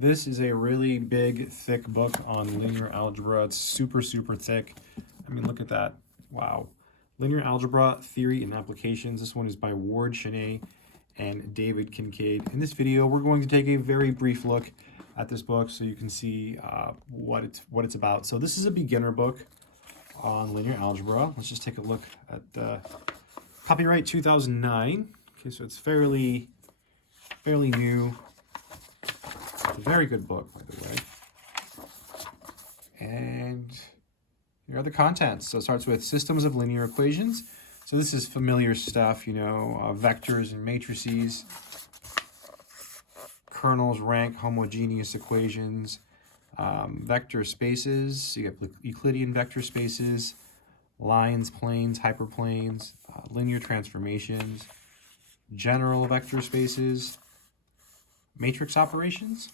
This is a really big, thick book on linear algebra. It's super, super thick. I mean, look at that. Wow. Linear Algebra, Theory and Applications. This one is by Cheney and David Kincaid. In this video, we're going to take a very brief look at this book so you can see what it's about. So this is a beginner book on linear algebra. Let's just take a look at the copyright 2009. Okay, so it's fairly new. It's a very good book, by the way. And here are the contents. So it starts with systems of linear equations. So this is familiar stuff, you know, vectors and matrices, kernels, rank, homogeneous equations, vector spaces. So you get Euclidean vector spaces, lines, planes, hyperplanes, linear transformations, general vector spaces, matrix operations.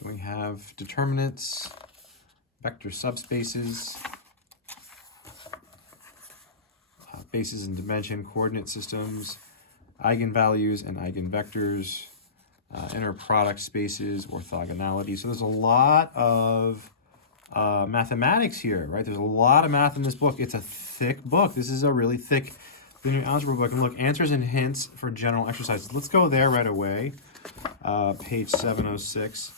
Then we have determinants, vector subspaces, bases and dimension, coordinate systems, eigenvalues and eigenvectors, inner product spaces, orthogonality. So there's a lot of mathematics here, right? There's a lot of math in this book. It's a thick book. This is a really thick linear algebra book. And look, answers and hints for general exercises. Let's go there right away. Page 706.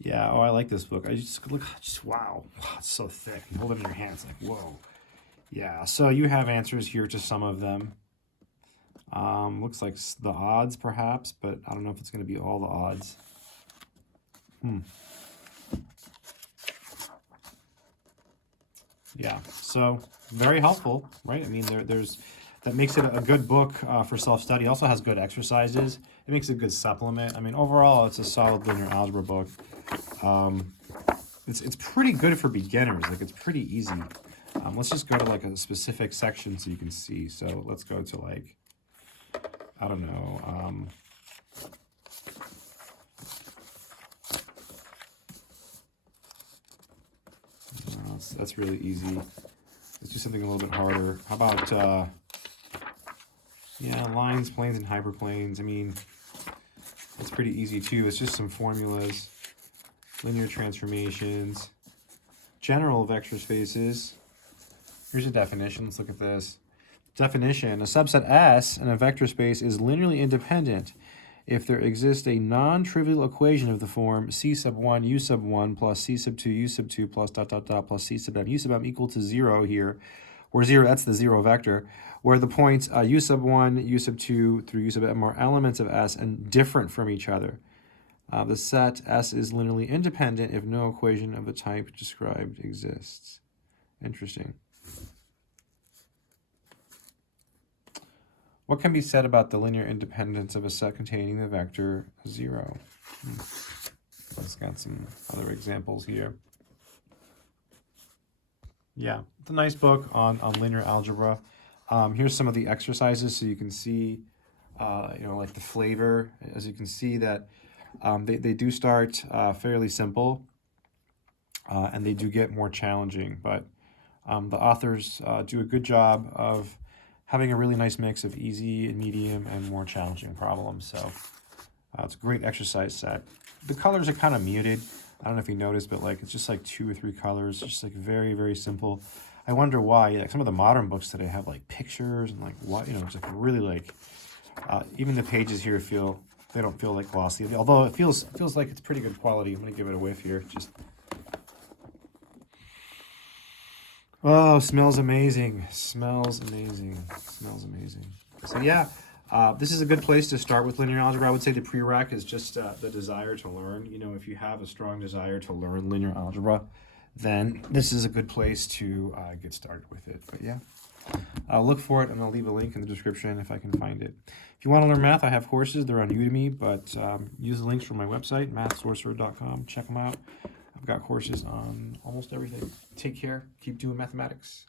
Yeah, oh, I like this book. I just look, wow, it's so thick. You hold it in your hands, like, whoa. Yeah, so you have answers here to some of them. Looks like the odds, perhaps, but I don't know if it's going to be all the odds. Yeah, so very helpful, right? I mean, there's that makes it a good book for self-study. Also has good exercises. It makes it a good supplement. I mean, overall, it's a solid linear algebra book. It's pretty good for beginners. Like, it's pretty easy. Let's just go to like a specific section so you can see. So let's go to like, I don't know. That's really easy. Let's do something a little bit harder. How about, yeah, lines, planes, and hyperplanes. I mean, it's pretty easy too. It's just some formulas, linear transformations, general vector spaces. Here's a definition. Let's look at this. Definition: a subset S in a vector space is linearly independent if there exists a non-trivial equation of the form C sub 1 U sub 1 plus C sub 2 U sub 2 plus ... plus C sub m U sub m equal to 0 here, where 0, that's the 0 vector, where the points U sub 1, U sub 2 through U sub m are elements of S and different from each other. The set S is linearly independent if no equation of the type described exists. Interesting. What can be said about the linear independence of a set containing the vector 0? Let's get some other examples here. Yeah, it's a nice book on linear algebra. Here's some of the exercises so you can see, you know, like the flavor. As you can see that they do start fairly simple and they do get more challenging, but the authors do a good job of having a really nice mix of easy, medium, and more challenging problems. So it's a great exercise set. The colors are kind of muted. I don't know if you noticed, but like it's just like 2 or 3 colors, just like very, very simple. I wonder why. Like some of the modern books today have like pictures and like what, you know, it's like really like even the pages here they don't feel like glossy. Although it feels like it's pretty good quality. I'm gonna give it a whiff here. Just oh, smells amazing. Smells amazing. Smells amazing. So yeah, this is a good place to start with linear algebra. I would say the prereq is just the desire to learn. You know, if you have a strong desire to learn linear algebra, then this is a good place to get started with it. But yeah, I'll look for it and I'll leave a link in the description if I can find it. If you want to learn math, I have courses. They're on Udemy, but use the links from my website, mathsorcerer.com. Check them out. I've got courses on almost everything. Take care. Keep doing mathematics.